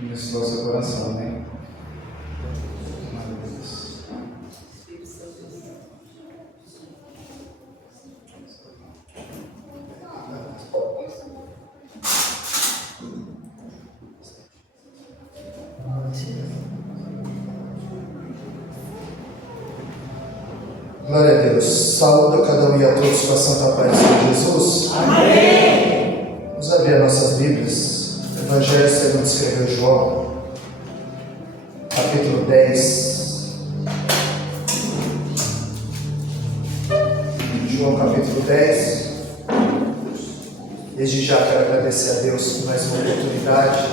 nesse nosso coração, né? Maravilhoso. Glória a Deus. Saúdo a cada um e a todos com a santa paz de Jesus. Amém. Vamos abrir as nossas Bíblias. Evangelho segundo escreveu João, capítulo 10. João capítulo 10. Desde já quero agradecer a Deus por mais uma oportunidade.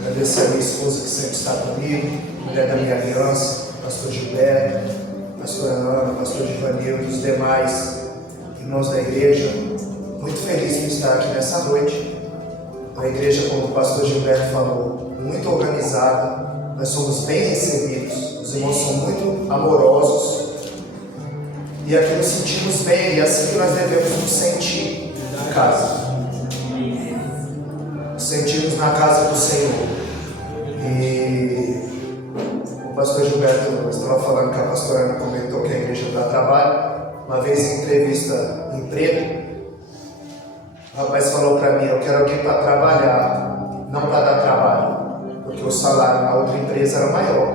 Agradecer a minha esposa que sempre está comigo, mulher da minha aliança, pastor Gilberto, pastor Ana, pastor Givanildo, os demais irmãos da igreja. Muito feliz por estar aqui nessa noite. A igreja, como o pastor Gilberto falou, muito organizada. Nós somos bem recebidos. Os irmãos são muito amorosos. E aqui nos sentimos bem. E é assim que nós devemos nos sentir em casa. Nos sentirmos na casa do Senhor. E o pastor Gilberto estava falando que a pastora Ana comentou que a igreja dá trabalho. Uma vez em entrevista emprego, o rapaz falou para mim: eu quero alguém para trabalhar, não para dar trabalho, porque o salário na outra empresa era maior.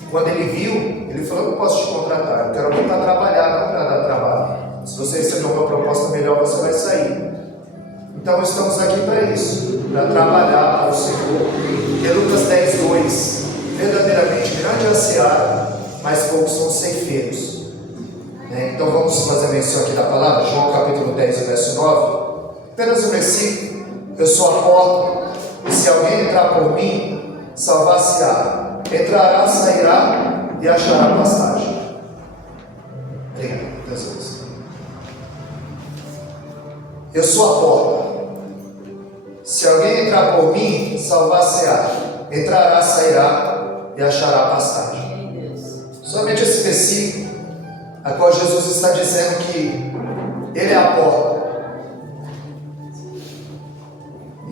E quando ele viu, ele falou: não posso te contratar, eu quero alguém para trabalhar, não para dar trabalho. Se você receber uma proposta melhor, você vai sair. Então estamos aqui para isso, para trabalhar para o Senhor. E Lucas 10:2, verdadeiramente grande é a seara, mas poucos são os ceifeiros. Então vamos fazer menção aqui da palavra, João capítulo 10, verso 9. Apenas um versículo: eu sou a porta, e se alguém entrar por mim, salvar-se-á. Entrará, sairá e achará pastagem. Obrigado, Jesus. Eu sou a porta. Se alguém entrar por mim, salvar-se-á. Entrará, sairá e achará pastagem. Somente esse versículo, a qual Jesus está dizendo que Ele é a porta.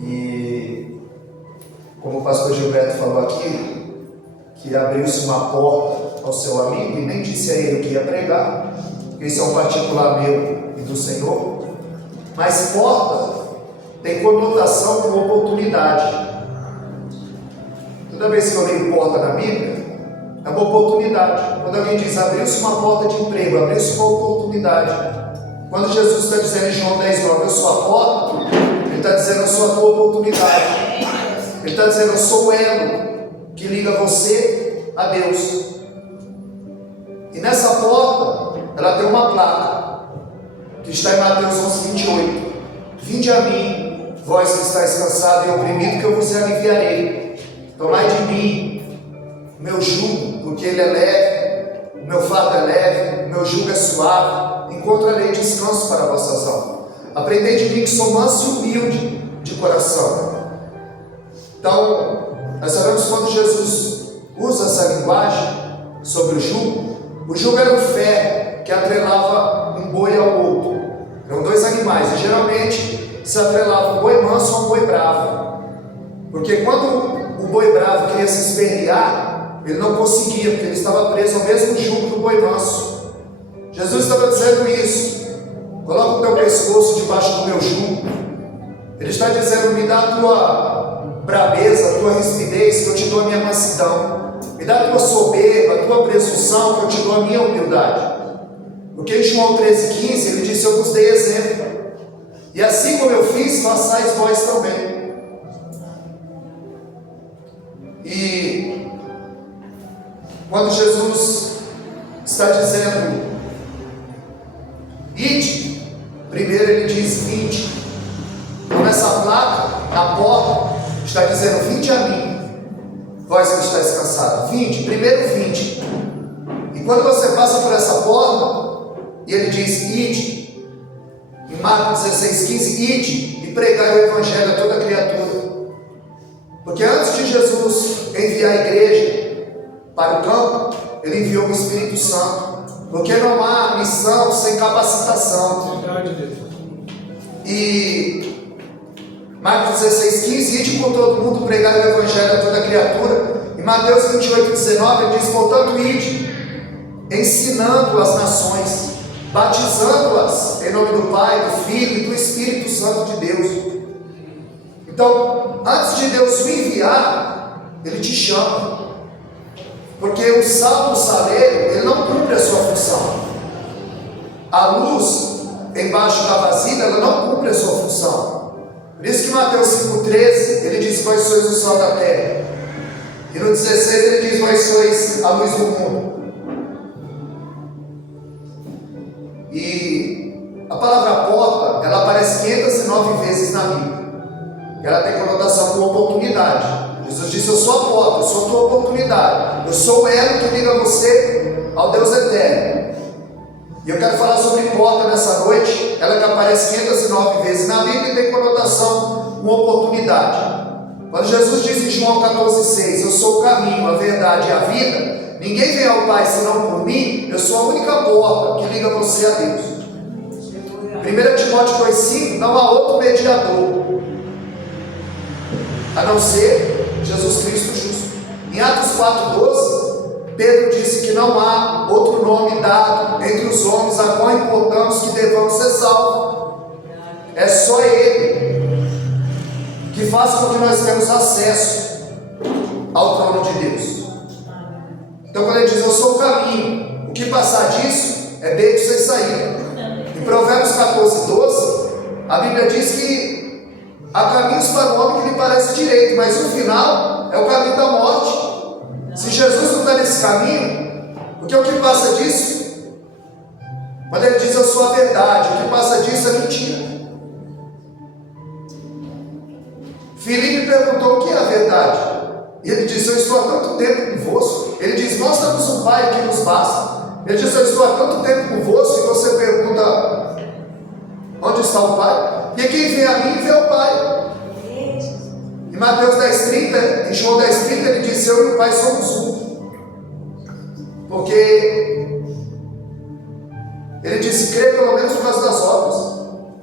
E como o pastor Gilberto falou aqui, que abriu-se uma porta ao seu amigo e nem disse a ele que ia pregar, porque isso é um particular meu e do Senhor. Mas porta tem conotação com oportunidade. Toda vez que eu leio porta na Bíblia, é uma oportunidade. Quando alguém diz abriu-se uma porta de emprego, abriu-se uma oportunidade. Quando Jesus está dizendo em João 10:9, eu sou a porta, Ele está dizendo: eu sou a tua oportunidade. Ele está dizendo: eu sou o elo que liga você a Deus. E nessa porta, ela tem uma placa, que está em Mateus 11:28. Vinde a mim, vós que estáis cansados e oprimidos, que eu vos aliviarei. Tomai de mim o meu jugo, porque ele é leve, o meu fardo é leve, o meu jugo é suave. Encontrarei descanso para vossas almas. Aprendei de mim que sou manso e humilde de coração. Então, nós sabemos que quando Jesus usa essa linguagem sobre o jugo era um ferro que atrelava um boi ao outro. Eram dois animais, e geralmente se atrelava um boi manso a um boi bravo. Porque quando o boi bravo queria se espernear, ele não conseguia, porque ele estava preso ao mesmo jugo do boi manso. Jesus estava dizendo isso: coloca o teu pescoço debaixo do meu jugo. Ele está dizendo: me dá a tua braveza, a tua rispidez, que eu te dou a minha mansidão. Me dá a tua soberba, a tua presunção, que eu te dou a minha humildade. Porque em João 13:15 ele disse: eu vos dei exemplo, e assim como eu fiz, façais vós também. E quando Jesus está dizendo ide, primeiro ele diz vinde. Então nessa placa, na porta, está dizendo: vinde a mim, vós que estáis cansados. Vinde, primeiro vinde. E quando você passa por essa porta, e ele diz ide, em Marcos 16:15, ide e pregai o evangelho a toda criatura. Porque antes de Jesus enviar a igreja para o campo, ele enviou o Espírito Santo. Porque não há missão sem capacitação. E Marcos 16:15, ide por todo todo mundo, pregai o evangelho a toda criatura. Em Mateus 28:19 ele diz: portanto, ide, ensinando as nações, batizando-as em nome do Pai, do Filho e do Espírito Santo de Deus. Então, antes de Deus o enviar, Ele te chama, porque o sal do saleiro, ele não cumpre a sua função. A luz embaixo da vasilha, ela não cumpre a sua função. Por isso que Mateus 5,13 ele diz: vós sois o sal da terra. E no 16 ele diz: vós sois a luz do mundo. E a palavra porta, ela aparece 509 vezes na Bíblia. Ela tem conotação com oportunidade. Jesus disse: eu sou a porta, eu sou a tua oportunidade, eu sou o elo que liga você ao Deus eterno. E eu quero falar sobre porta nessa noite. Ela que aparece 509 vezes na Bíblia e tem conotação com oportunidade. Quando Jesus diz em João 14,6: eu sou o caminho, a verdade e a vida, ninguém vem ao Pai senão por mim, eu sou a única porta que liga você a Deus. 1 Timóteo 2,5: não há outro mediador a não ser Jesus Cristo justo. Em Atos 4,12, Pedro disse que não há outro nome dado entre os homens a qual importamos que devamos ser salvos. É só Ele que faz com que nós tenhamos acesso ao trono de Deus. Então, quando ele diz: eu sou o caminho, o que passar disso é beco sem saída. Em Provérbios 14,12, a Bíblia diz que há caminhos para o homem que lhe parece direito, mas o final é o caminho da morte. Se Jesus não está nesse caminho, porque o que passa disso? Quando ele diz: eu sou a verdade, o que passa disso é mentira. Filipe perguntou: o que é a verdade? E ele disse: eu estou há tanto tempo convosco. Ele diz: mostra-nos um Pai que nos basta. Ele disse: eu estou há tanto tempo convosco. E você pergunta: onde está o Pai? E quem vem a mim vê o Pai. Em Mateus 10,30, em João 10,30, ele disse: eu e o Pai somos um. Porque ele disse: crê pelo menos por causa das obras,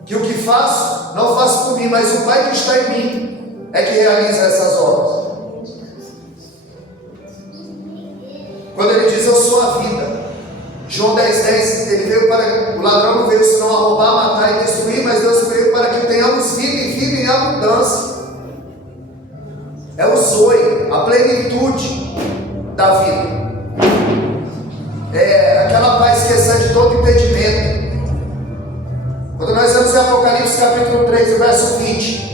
que o que faço, não faço por mim, mas o Pai que está em mim é que realiza essas obras. Quando ele diz: eu sou a vida, João 10,10, ele veio para, o ladrão não veio senão a roubar, matar e destruir, mas Deus veio para que tenhamos vida e vida em abundância. É o zoe, a plenitude da vida. É aquela paz que excede todo impedimento. Quando nós vemos em Apocalipse capítulo 3, o verso 20,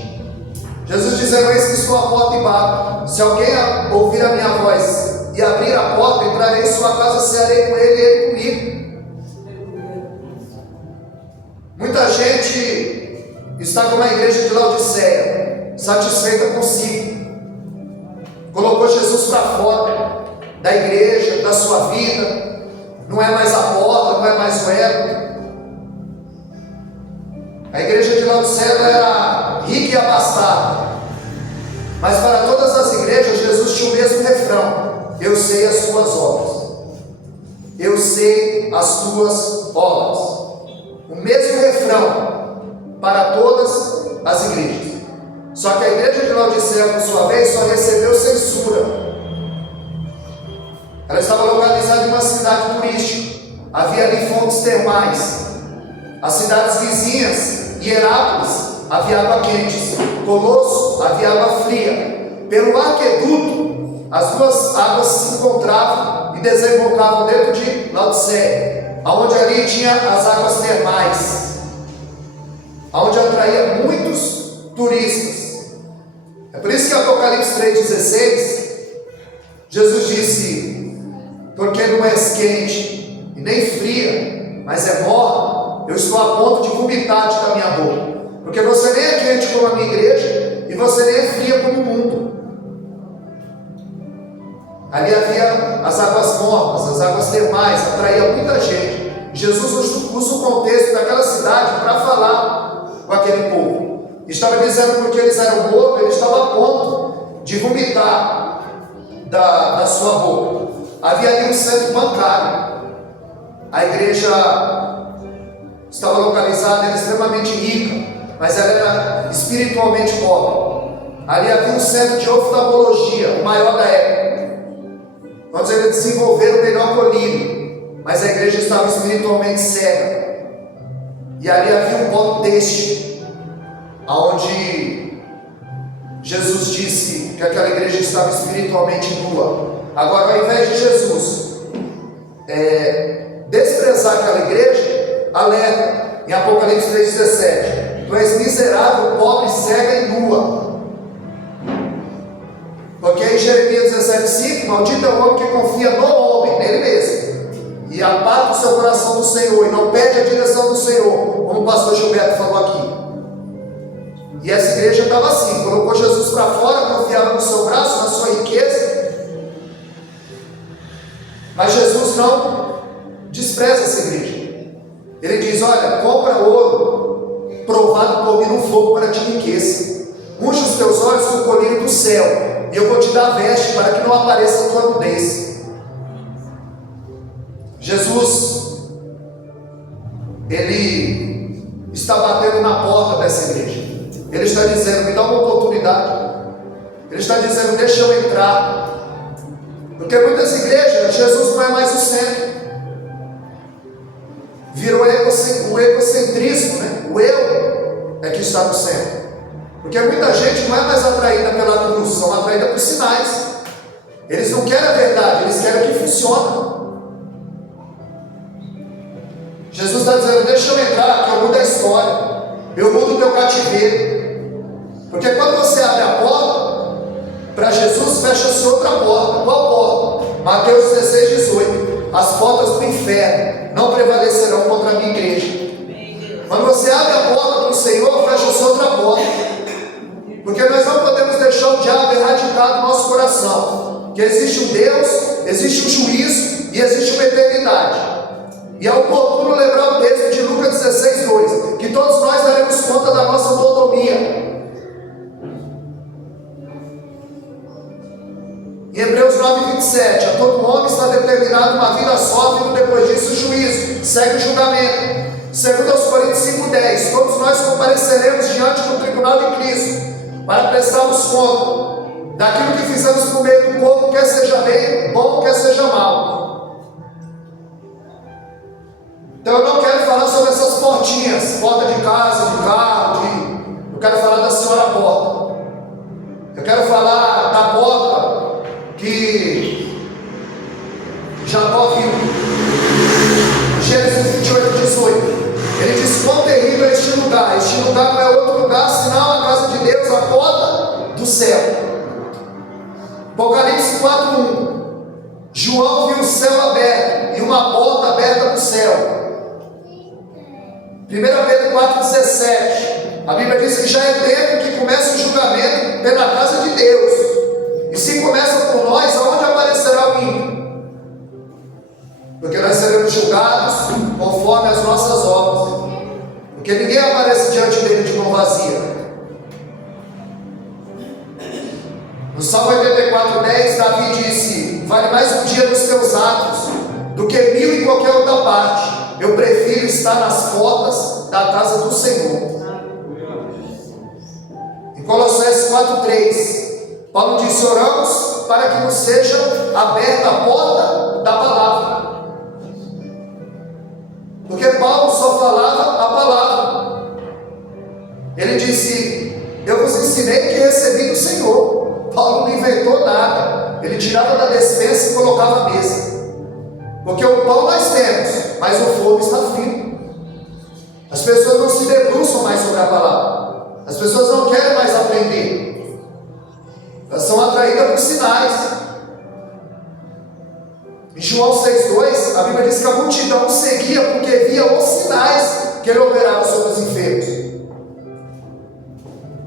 Jesus dizendo: eis que estou à porta e bato. Se alguém ouvir a minha voz e abrir a porta, entrarei em sua casa, cearei com ele e ele comigo. Muita gente está como a igreja de Laodiceia, satisfeita consigo. Colocou Jesus para fora da igreja, da sua vida. Não é mais a porta, não é mais o elo. A igreja de Laodiceia era rica e abastada, mas para todas as igrejas Jesus tinha o mesmo refrão: eu sei as tuas obras. Eu sei as tuas obras. O mesmo refrão para todas as igrejas. Só que a igreja de Laodiceia, por sua vez, só recebeu censura. Ela estava localizada em uma cidade turística. Havia ali fontes termais. As cidades vizinhas, Hierápolis, havia água quente. Colosso, havia água fria. Pelo aqueduto, as duas águas se encontravam e desembocavam dentro de Laodiceia, onde ali tinha as águas termais, onde atraía muitos turistas. É por isso que em Apocalipse 3,16, Jesus disse: porque não és quente e nem fria, mas é morna, eu estou a ponto de vomitar-te da minha boca. Porque você nem é quente como a minha igreja, e você nem é fria como o mundo. Ali havia as águas mornas, as águas termais, atraía muita gente. Jesus usa o contexto daquela cidade para falar com aquele povo. Estava dizendo porque eles eram bobos, ele estava a ponto de vomitar da sua boca. Havia ali um centro bancário. A igreja estava localizada, era extremamente rica, mas ela era espiritualmente pobre. Ali havia um centro de oftalmologia, o maior da época. Vamos dizer, eles desenvolveram o melhor colírio, mas a igreja estava espiritualmente cega. E ali havia um pó têxtil, onde Jesus disse que aquela igreja estava espiritualmente nua. Agora, ao invés de Jesus desprezar aquela igreja, alerta em Apocalipse 3,17: tu és miserável, pobre, cega e nua. Porque em Jeremias 17,5: maldito é o homem que confia no homem, nele mesmo, e aparta o seu coração do Senhor, e não pede a direção do Senhor, como o pastor Gilberto falou aqui. E essa igreja estava assim, colocou Jesus para fora, confiava no seu braço, na sua riqueza. Mas Jesus não despreza essa igreja. Ele diz: olha, compra ouro provado por mim no fogo para te enriquecer. Unge os teus olhos com o colírio do céu, e eu vou te dar veste para que não apareça a tua nudez. Jesus, ele está batendo na porta dessa igreja. Ele está dizendo: me dá uma oportunidade. Ele está dizendo: deixa eu entrar. Porque muitas igrejas, Jesus não é mais o centro. Virou o egocentrismo, né? O eu é que está no centro. Porque muita gente não é mais atraída pela cruz, são atraídas por sinais. Eles não querem a verdade, eles querem o que funciona. Jesus está dizendo: deixa eu entrar, que eu mudo a história, eu mudo o teu cativeiro. Porque quando você abre a porta para Jesus, fecha-se outra porta. Qual porta? Mateus 16:18: as portas do inferno não prevalecerão contra a minha igreja. Quando você abre a porta para o Senhor, fecha-se outra porta. Porque nós não podemos deixar o diabo erradicar do nosso coração. Que existe um Deus, existe um juízo e existe uma eternidade. E é oportuno lembrar o texto de Lucas 16:2: que todos nós daremos conta da nossa autonomia. Em Hebreus 9:27: a todo homem está determinado uma vida só, vindo depois disso o juízo, segue o julgamento. Segundo aos Coríntios 5:10: todos nós compareceremos diante do tribunal de Cristo, para prestarmos conta daquilo que fizemos por meio do corpo, quer seja bem, bom, quer seja mal. Então eu não quero falar sobre essas portinhas, porta de casa, de carro, eu quero falar da senhora porta. Eu quero falar da porta que Jacó viu. Gênesis 28:18. Ele diz: quão terrível é este lugar. Este lugar não é outro lugar senão a casa de Deus, a porta do céu. Apocalipse 4:1. João viu o céu aberto e uma porta aberta no céu. 1 Pedro 4:17. A Bíblia diz que já é tempo que começa o julgamento pela casa de Deus. E se começa por nós, aonde aparecerá o ímpio? Porque nós seremos julgados conforme as nossas obras. Porque ninguém aparece diante dele de mão vazia. No Salmo 84:10, Davi disse: vale mais um dia dos teus atos do que 1000 em qualquer outra parte. Eu prefiro estar nas portas da casa do Senhor. Em Colossenses 4:3, Paulo disse: oramos para que nos seja aberta a porta da palavra. Porque Paulo só falava a palavra. Ele disse: eu vos ensinei que recebi do Senhor. Paulo não inventou nada. Ele tirava da despensa e colocava à mesa. Porque o pão nós temos, mas o fogo está firme. As pessoas não se debruçam mais sobre a palavra. As pessoas não querem mais aprender. Elas são atraídas por sinais. Em João 6:2, a Bíblia diz que a multidão o seguia porque via os sinais que ele operava sobre os enfermos.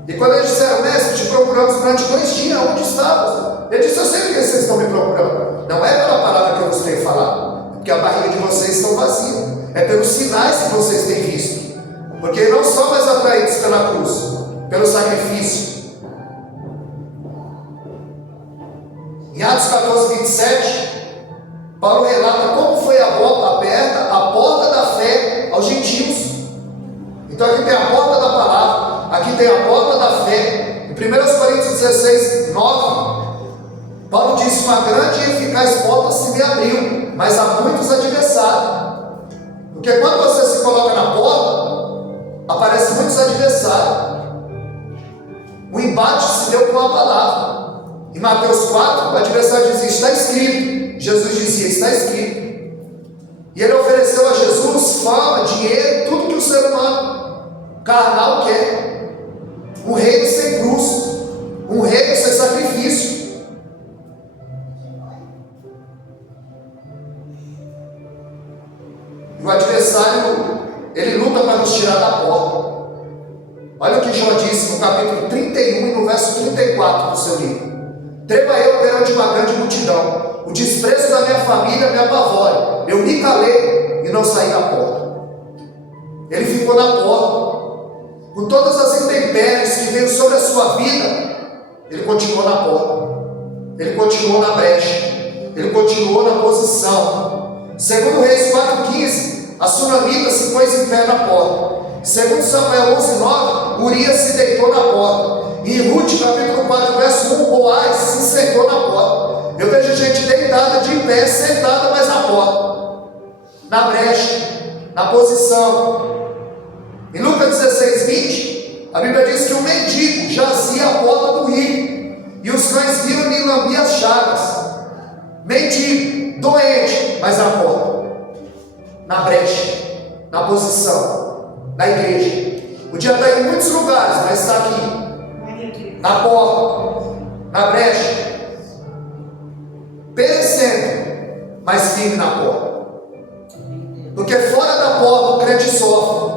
E quando eles disseram: mestre, te procuramos durante 2 dias, onde estavas? Ele disse: eu sei porque vocês estão me procurando. Não é pela palavra que eu vos tenho falado, porque a barriga de vocês está vazia. É pelos sinais que vocês têm visto. Porque não são mais atraídos pela cruz, pelo sacrifício. Em Atos 14:27, Paulo relata como foi aberta a porta da fé aos gentios. Então aqui tem a porta da palavra, aqui tem a porta da fé. 1 Coríntios 16, 9, Paulo disse: uma grande e eficaz porta se me abriu, mas há muitos adversários. Porque quando você se coloca na porta, aparecem muitos adversários. O embate se deu com a palavra. Em Mateus 4, o adversário dizia: está escrito. Jesus dizia: está escrito. E ele ofereceu a Jesus fama, dinheiro, tudo que o ser humano carnal quer. Um reino sem cruz, um reino sem sacrifício. E o adversário, ele luta para nos tirar da porta. Olha o que Jó disse no capítulo 31 e no verso 34 do seu livro: trema eu perante uma grande multidão, o desprezo da minha família me apavora. Eu me calei e não saí da porta. Ele ficou na porta. Com todas as intempéries que veio sobre a sua vida, ele continuou na porta. Ele continuou na brecha. Ele continuou na posição. Segundo Reis 4,15, a sunamita se pôs em pé na porta. Segundo Samuel 11,9, Urias se deitou na porta. E em Ruth capítulo 4, verso 1, Boaz se sentou na porta. Eu vejo gente deitada, de pé, sentada, mas na porta, na brecha, na posição. Em Lucas 16:20, a Bíblia diz que um mendigo jazia à porta do rio, e os cães viram e lambiam as chagas. Mendigo, doente, mas na porta, na brecha, na posição, na igreja. Podia estar em muitos lugares, mas está aqui, na porta, na brecha, perecendo, mas firme na porta. Porque fora da porta o crente sofre.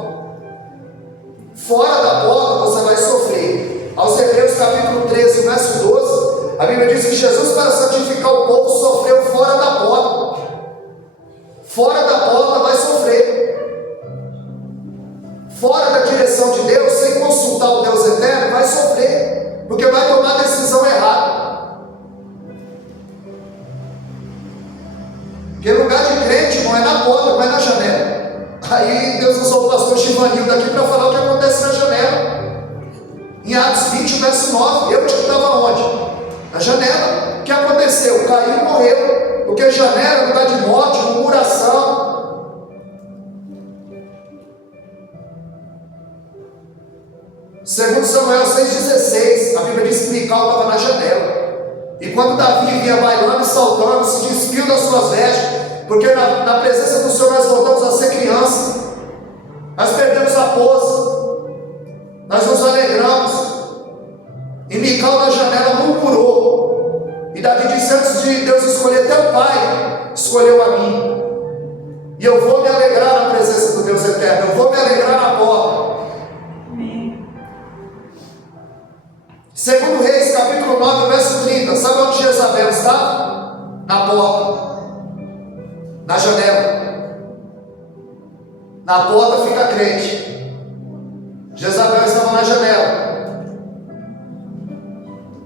Fora da porta você vai sofrer. Aos Hebreus capítulo 13, verso 12, a Bíblia diz que Jesus, para santificar o povo, sofreu fora da porta. Fora da porta vai sofrer. Fora da direção de Deus, sem consultar o Deus eterno, vai sofrer, porque vai tomar a decisão errada. Porque lugar de crente não é na porta, não é na janela. Aí Deus usou o pastor Chivanil daqui para falar o que acontece na janela. Em Atos 20, verso 9, eu estava onde? Na janela. O que aconteceu? Caiu e morreu. Porque janela é lugar de morte, murmuração. Segundo Samuel 6,16, a Bíblia diz que Mical estava na janela. E quando Davi vinha bailando e saltando, se despiu das suas vestes, porque na presença do Senhor nós voltamos a ser criança. Nós perdemos a pose, nós nos alegramos. E Mical na janela murmurou. E Davi disse: antes de Deus escolher teu pai, escolheu a mim. E eu vou me alegrar na presença do Deus eterno, eu vou me alegrar na porta. Segundo Reis, capítulo 9, verso 30. Sabe onde Jezabel estava? Na porta, na janela. Na porta fica crente. Jezabel estava na janela.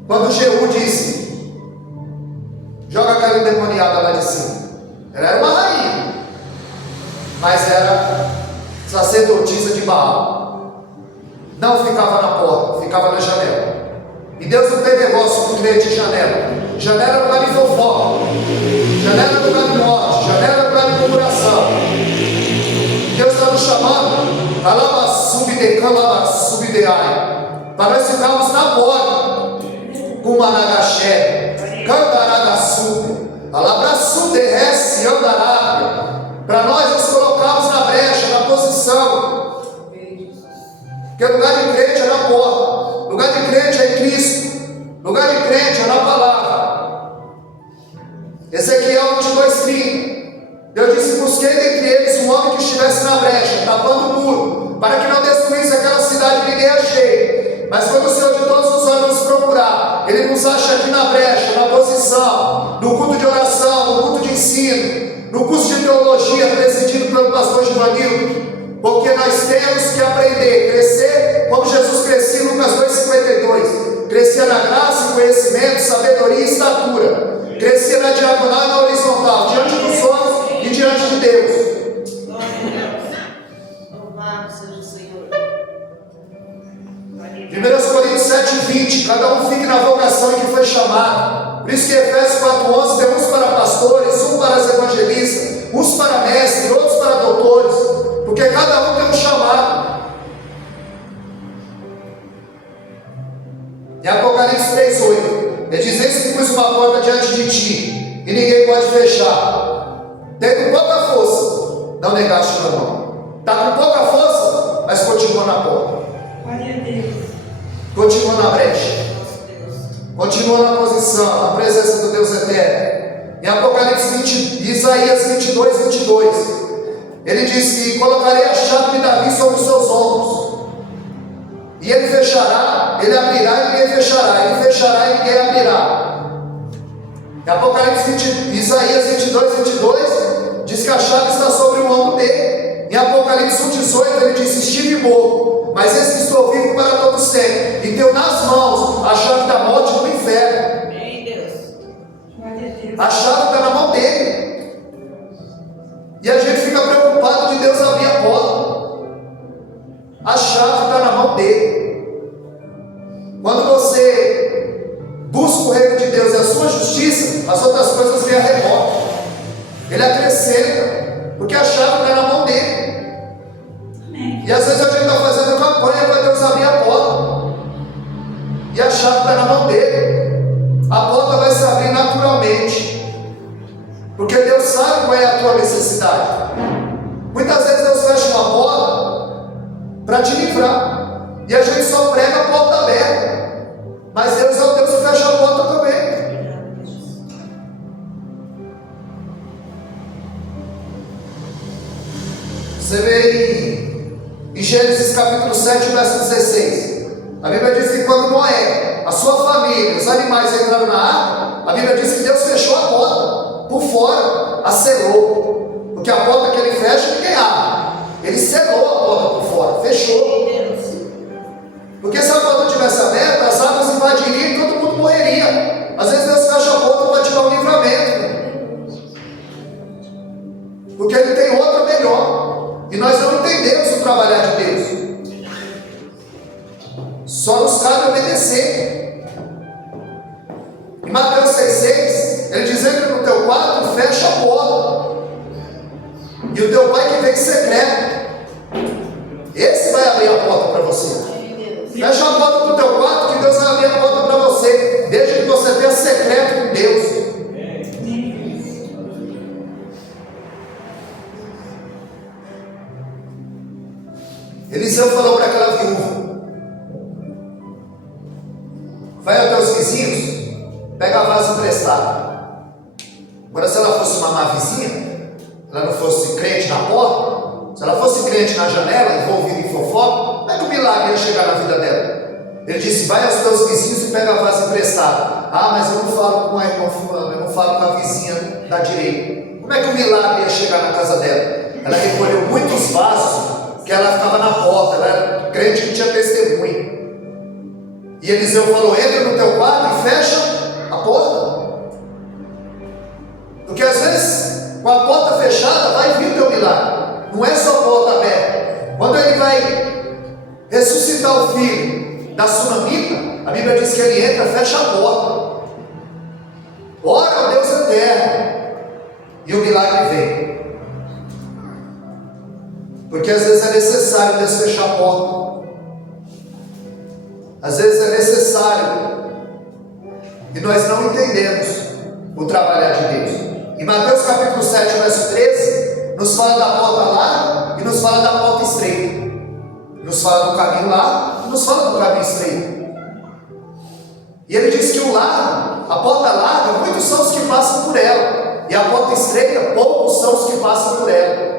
Quando Jeú disse: joga aquela endemoniada lá de cima. Ela era uma rainha, mas era sacerdotisa de Baal. Não ficava na porta, ficava na janela. E Deus não tem negócio com crente de janela. Janela é lugar de fofoca. Janela é lugar de morte. Janela é lugar de murmuração. Deus está nos chamando para nós ficarmos na porta. Com Managaxé, Cantaragaçu, Alabraçu, derrece, Andará. Para nós nos colocarmos na brecha, na posição. Porque lugar de crente é na porta. Lugar de crente é em Cristo. Lugar de crente é na palavra. Ezequiel 22:30. Deus disse: busquei dentre eles um homem que estivesse na brecha, tapando o muro, para que não destruísse aquela cidade e ninguém achei. Mas quando o Senhor de todos os olhos nos procurar, Ele nos acha aqui na brecha, na posição, no culto de oração, no culto de ensino, no curso de teologia presidido pelo pastor Givanildo. Porque nós temos que aprender, crescer como Jesus crescia em Lucas 2,52. Crescia na graça, conhecimento, sabedoria e estatura. Crescia na diagonal e na horizontal, diante dos homens e diante de Deus. Glória a Deus. Louvado seja o Senhor. 1 Coríntios 7:20, cada um fique na vocação em que foi chamado. Por isso que Efésios 4:11 tem uns para pastores, uns para evangelistas, uns para mestres, outros para doutores, porque cada um tem um chamado. Em Apocalipse 3:8, ele diz: eis que pus uma porta diante de ti, e ninguém pode fechar. Tem com pouca força, não negaste o meu nome. Está com pouca força, mas continua na porta. Continua na brecha. Continua na posição, na presença do Deus eterno. Em Apocalipse 20, Isaías 22:22, ele diz que colocarei a chave de Davi sobre os seus ombros. E ele fechará, ele abrirá e ninguém fechará. Ele fechará e ninguém abrirá. Em Apocalipse 20, Isaías 22:22, diz que a chave está sobre o ombro dele. Em Apocalipse 1:18, ele diz: estive morto, mas eis que estou vivo para todo sempre, e tenho nas mãos a chave da morte e do inferno. A chave está na mão dele. E a gente fica preocupado de Deus abrir a porta. A chave está na mão dele. Quando você busca o reino de Deus e a sua justiça, as outras coisas vêm a rebote. Ele acrescenta, porque a chave está na mão dele. E às vezes a gente está fazendo campanha para Deus abrir a porta, e a chave está na mão dele. A porta vai se abrir naturalmente, porque Deus sabe qual é a tua necessidade. Muitas vezes Deus fecha uma porta para te livrar, e a gente só prega a porta aberta, mas Deus é o Deus que fecha a porta também. Você vê em Gênesis capítulo 7, verso 16, a Bíblia diz que quando Noé, a sua família, os animais entraram na arca, a Bíblia diz que Deus fechou a porta por fora, a selou, porque a porta que ele fecha ninguém abre. Ele selou a porta por fora, fechou. Porque se a porta tivesse aberta, as águas invadiriam e todo mundo morreria. Às vezes Deus fecha a porta para te dar um livramento, porque Ele tem outra melhor, e nós não entendemos o trabalhar de Deus. Só nos cabe obedecer. Em Mateus 6,6, ele diz: entra no teu quarto e fecha a porta, e o teu pai que vem em secreto, esse vai abrir a porta para você. Fecha a porta do teu quarto, que Deus vai abrir a porta para você, desde que você tenha secreto com Deus. Eliseu falou para aquela viúva: vai aos teus vizinhos, pega a vaso emprestado. Agora, se ela fosse uma má vizinha, ela não fosse crente na porta, se ela fosse crente na janela, envolvida em fofoca, como é que o milagre ia chegar na vida dela? Ele disse: vai aos teus vizinhos e pega a vaso emprestado. Ah, mas eu não falo com a irmã fulana, eu não falo com a vizinha da direita. Como é que o milagre ia chegar na casa dela? Ela recolheu muitos vasos, que ela ficava na porta, ela era crente que tinha testemunho. E Eliseu falou: entra no teu quarto e fecha a porta. Porque às vezes, com a porta fechada, vai vir o teu milagre. Não é só a porta aberta. Quando ele vai ressuscitar o filho da sunamita, a Bíblia diz que ele entra, fecha a porta, ora ao Deus eterno, e o milagre vem. Porque às vezes é necessário Deus fechar a porta. Às vezes é necessário, e nós não entendemos o trabalhar de Deus. Em Mateus capítulo 7, verso 13, nos fala da porta larga e nos fala da porta estreita. Nos fala do caminho largo e nos fala do caminho estreito. E ele diz que o largo, a porta larga, muitos são os que passam por ela, e a porta estreita, poucos são os que passam por ela.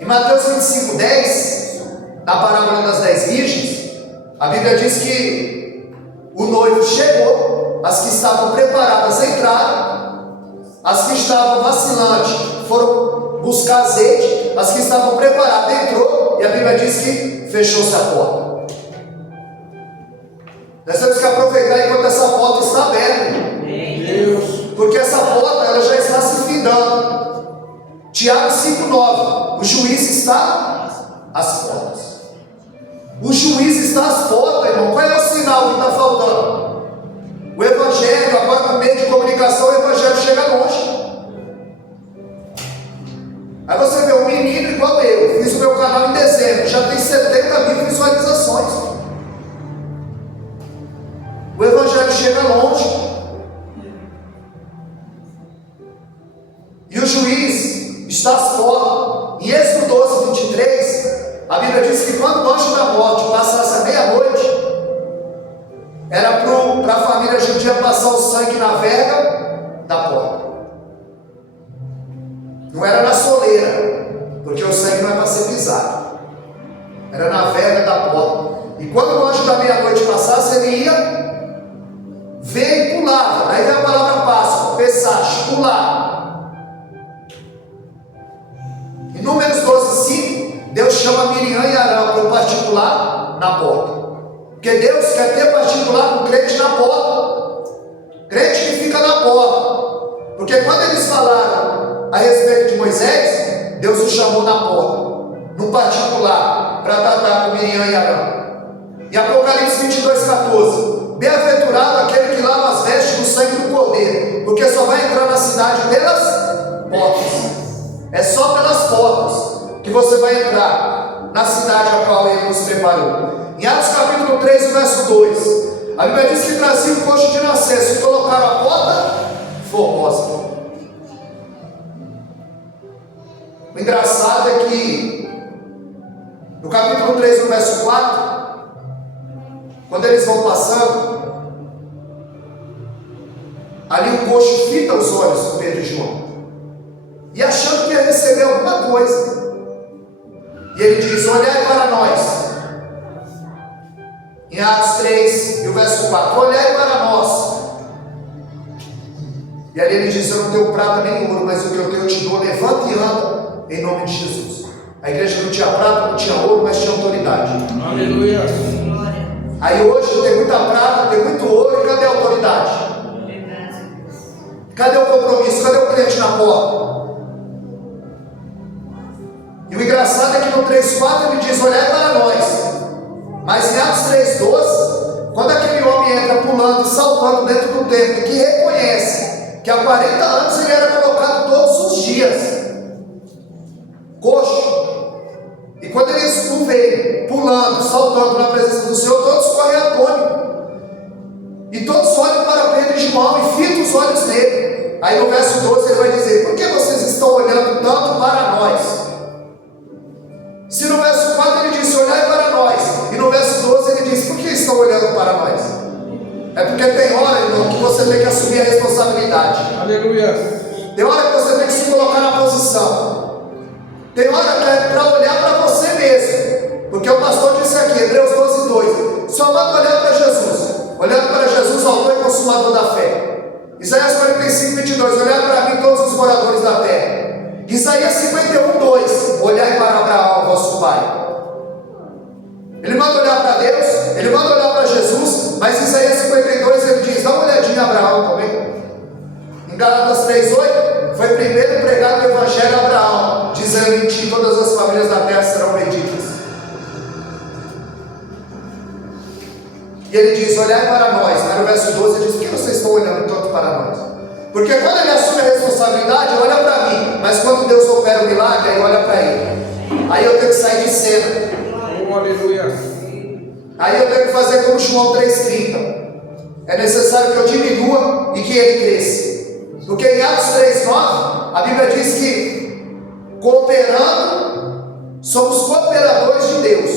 Em Mateus 25, 10, na parábola das 10 virgens, a Bíblia diz que o noivo chegou, as que estavam preparadas entraram, as que estavam vacilantes foram buscar azeite, as que estavam preparadas entrou, e a Bíblia diz que fechou-se a porta. Nós temos que aproveitar enquanto essa porta está aberta, porque essa porta ela já está se findando. Tiago 5,9, o juiz está às portas. O juiz está às portas, irmão. Qual é o sinal que está faltando? O Evangelho, agora no meio de comunicação, o Evangelho chega longe. Aí você vê um menino igual eu, fiz o meu canal em dezembro, já tem 70 mil visualizações. O Evangelho chega longe. E o juiz está às portas. Em Êxodo 12, 23, a Bíblia diz que quando o anjo da morte passasse a meia-noite, era para a família judia passar o sangue na verga da porta. Não era na soleira, porque o sangue não é para ser pisado. Era na verga da porta. E quando o anjo da meia-noite passasse, ele ia ver e pulava. Aí vem a palavra Páscoa, Pessach, pular. Em Números 12, 5, Deus chama Miriam e Arão para o particular na porta. Porque Deus quer ter particular com crente na porta. Crente que fica na porta. Porque quando eles falaram a respeito de Moisés, Deus o chamou na porta, no particular, para tratar com Miriam e Arão. Em Apocalipse 22, 14, bem-aventurado aquele que lava as vestes no sangue do Cordeiro, porque só vai entrar na cidade pelas portas. É só pelas portas que você vai entrar na cidade a qual ele nos preparou. Em Atos capítulo 3, verso 2, a Bíblia diz que traziam o coxo de Nacesso e colocaram a porta formosa. O engraçado é que no capítulo 3, no verso 4, quando eles vão passando, ali o coxo fita os olhos do Pedro e João, e achando que ia receber alguma coisa, e ele diz: olhai para nós. Em Atos 3, e o verso 4, olhai para nós. E ali ele diz: eu não tenho prata nem ouro, mas o que eu tenho eu te dou, levanta e anda em nome de Jesus. A igreja não tinha prata, não tinha ouro, mas tinha autoridade. Aleluia. Aí hoje tem muita prata, tem muito ouro, e cadê a autoridade? Cadê o compromisso? Cadê o crente na porta? E o engraçado é que no 3,4 ele diz: olhai para nós. Mas em Atos 3,12, quando aquele homem entra pulando e saltando dentro do templo, que reconhece que há 40 anos ele era colocado todos os dias coxo, e quando eles o veem pulando, saltando na presença do Senhor, todos correm atônitos, e todos olham para Pedro e João e fitam os olhos nele. Aí no verso 12 ele vai dizer: por que vocês estão olhando tanto para nós? Se no verso 4 ele disse: olhai para nós, e no verso 12 ele diz: por que estão olhando para nós? É porque tem hora, irmão, que você tem que assumir a responsabilidade. Aleluia. Tem hora que você tem que se colocar na posição. Tem hora que é para olhar para você mesmo, porque o pastor disse aqui, Hebreus 12, 2, só manda olhar para Jesus, olhando para Jesus, autor e consumador da fé. Isaías 45, 22, olhar para mim todos os moradores da terra. Isaías 51, 2, olhai para Abraão, vosso pai. Ele manda olhar para Deus, ele manda olhar para Jesus, mas Isaías 52 ele diz: dá uma olhadinha em Abraão também. Em Gálatas 3,8, foi primeiro pregado o Evangelho a Abraão, dizendo: em ti todas as famílias da terra serão benditas. E ele diz: olhai para nós. Aí no verso 12 ele diz: por que vocês estão olhando tanto para nós? Porque quando ele assume a responsabilidade, olha para mim, mas quando Deus opera o milagre, aí olha para ele. Aí eu tenho que sair de cena. Oh, aleluia. Aí eu tenho que fazer como João 3,30. É necessário que eu diminua e que ele cresça. Porque em Atos 3,9, a Bíblia diz que cooperando, somos cooperadores de Deus.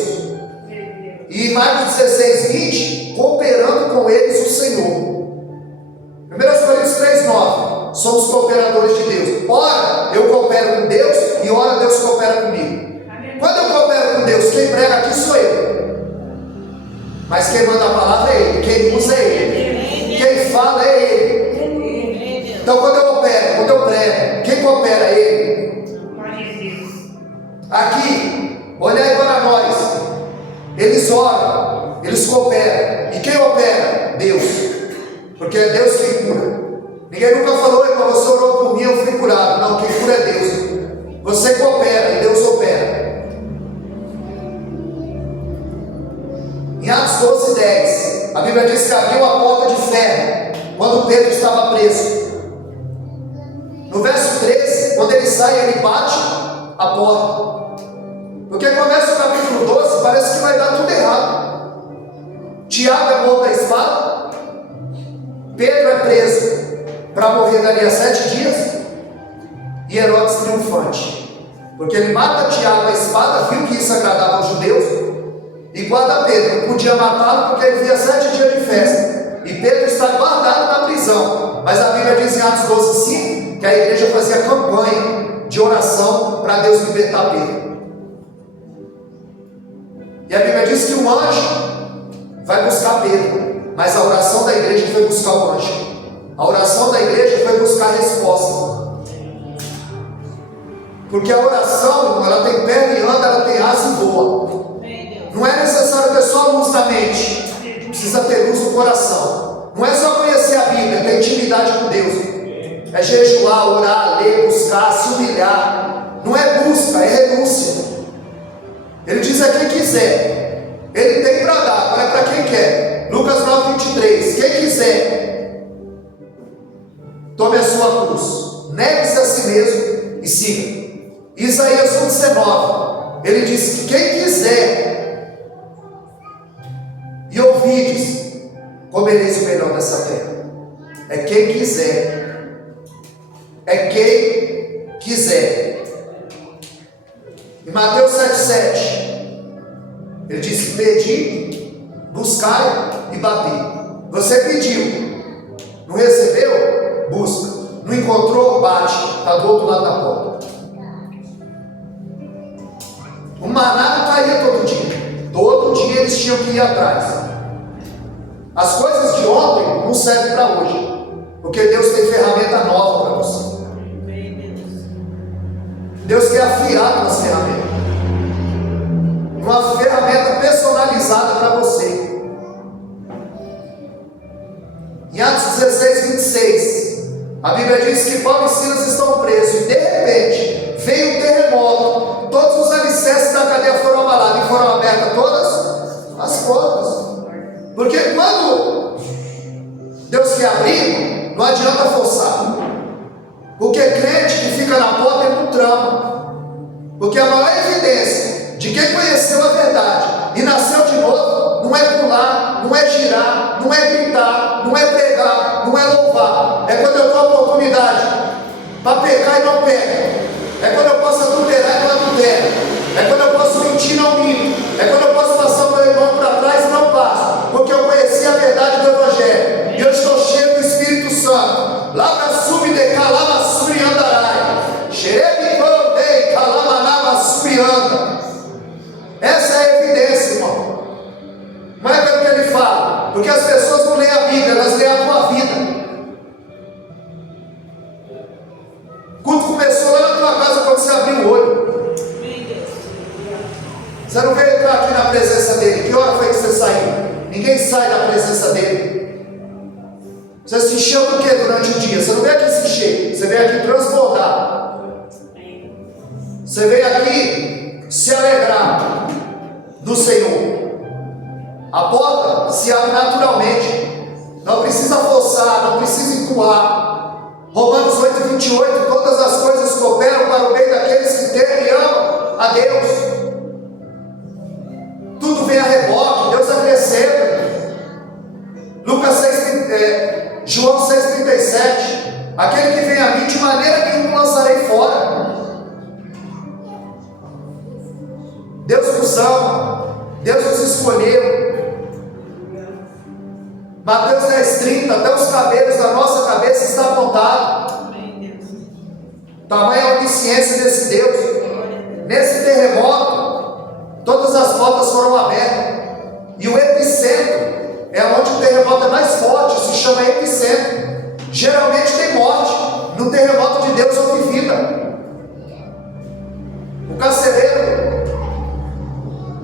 E em Marcos 16:20, cooperando com eles o Senhor. 1 Coríntios 3,9, somos cooperadores de Deus. Ora, eu coopero com Deus, e ora Deus coopera comigo. Quando eu coopero com Deus, quem prega aqui sou eu, mas quem manda a palavra é Ele, quem usa é Ele, quem fala é Ele. Então quando eu opero, quando eu prego, quem coopera é Ele. Aqui, olhai para nós. Eles oram, eles cooperam, e quem opera? Deus. Porque é Deus quem cura. Ninguém nunca falou: irmão, você orou por mim, eu fui curado. Não, quem cura é Deus. Você coopera e Deus opera. Em Bíblia diz que abriu a porta de ferro quando Pedro estava preso. No verso 13, quando ele sai, ele bate a porta. Porque começa o capítulo 12, parece que vai dar tudo errado. Tiago é morto à espada, Pedro é preso para morrer dali a 7 dias, e Herodes triunfante, porque ele mata Tiago à espada, viu que isso agradava aos judeus, e guarda Pedro. Não podia matá-lo porque ele via 7 dias de festa, e Pedro está guardado na prisão. Mas a Bíblia diz em Atos 12:5 que a igreja fazia campanha de oração para Deus libertar Pedro. E a Bíblia diz que o anjo vai buscar Pedro, mas a oração da igreja foi buscar o anjo. A oração da igreja foi buscar a resposta. Porque a oração, ela tem perna e anda, ela tem asa e voa. Não é necessário ter só luz na mente, precisa ter luz no coração. Não é só conhecer a Bíblia, ter intimidade com Deus. É jejuar, orar, ler, buscar, se humilhar. Não é busca, é renúncia. Ele diz a quem quiser. Ele tem para dar, agora é para quem quer. Lucas 9:23. Quem quiser, tome a sua cruz, negue-se a si mesmo e siga. Isaías 1:19. Ele diz que quem quiser e ouvides, comereis o melhor dessa terra. É quem quiser. É quem quiser. Em Mateus 7:7, ele disse: pedi, buscai e bati. Você pediu, não recebeu? Busca. Não encontrou? Bate. Está do outro lado da porta. O maná não caía todo dia. Todo dia eles tinham que ir atrás. As coisas de ontem não servem para hoje, porque Deus tem ferramenta nova para você. Deus quer afiar as ferramentas. Uma ferramenta personalizada para você. Em Atos 16:26, a Bíblia diz que Paulo e Silas estão presos. E de repente, veio um terremoto. Todos os alicerces da cadeia foram abalados. E foram abertas todas as portas. Porque quando Deus quer abrir, não adianta forçar. Porque crente que fica na porta ele não trama. Porque a maior evidência de quem conheceu a verdade e nasceu de novo não é pular, não é girar, não é gritar, não é pregar, não é louvar. É quando eu dou a oportunidade para pecar e não pega. É quando eu posso adulterar e não adultero. É quando eu posso mentir e não minto. É quando eu posso passar o meu irmão para trás e não passo. Porque eu conheci a verdade do Evangelho. E eu estou cheio do Espírito Santo. Labra subde calama suriandarai. Xerebibandei calamanava surianda. Essa é a evidência, irmão. Não é pelo que ele fala. Porque as pessoas não leem a Bíblia, elas leem a tua vida. O culto começou lá na tua casa quando você abriu o olho. Você não veio entrar aqui na presença dele. Que hora foi que você saiu? Ninguém sai da presença dele. Você se encheu do que durante o dia? Você não veio aqui se encher, você veio aqui transbordar. Você veio aqui se alegrar no Senhor. A porta se abre naturalmente. Não precisa forçar, não precisa empurrar. Romanos 8:28, todas as coisas cooperam para o bem daqueles que temem e amam a Deus. Tudo vem a reboque, Deus acrescenta. João 6,37, aquele que vem a mim de maneira nenhuma lançarei fora. Deus nos ama, Deus nos escolheu. Mateus 10:30, até os cabelos da nossa cabeça está apontado. Tamanha a onisciência desse Deus. Nesse terremoto, todas as portas foram abertas. E o epicentro é onde o terremoto é mais forte, se chama epicentro. Geralmente tem morte. No terremoto de Deus houve vida. O carcereiro,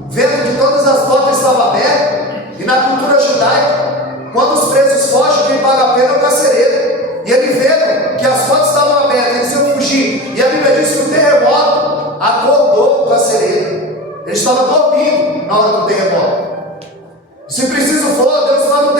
vendo que todas as portas estavam abertas, e na cultura judaica, quando os presos fogem, quem paga a pena é o carcereiro. E ele vendo que as portas estavam abertas, eles iam fugir. E a Bíblia diz que o terremoto acordou o carcereiro. Ele estava dormindo na hora do terremoto. Se preciso for, Deus manda um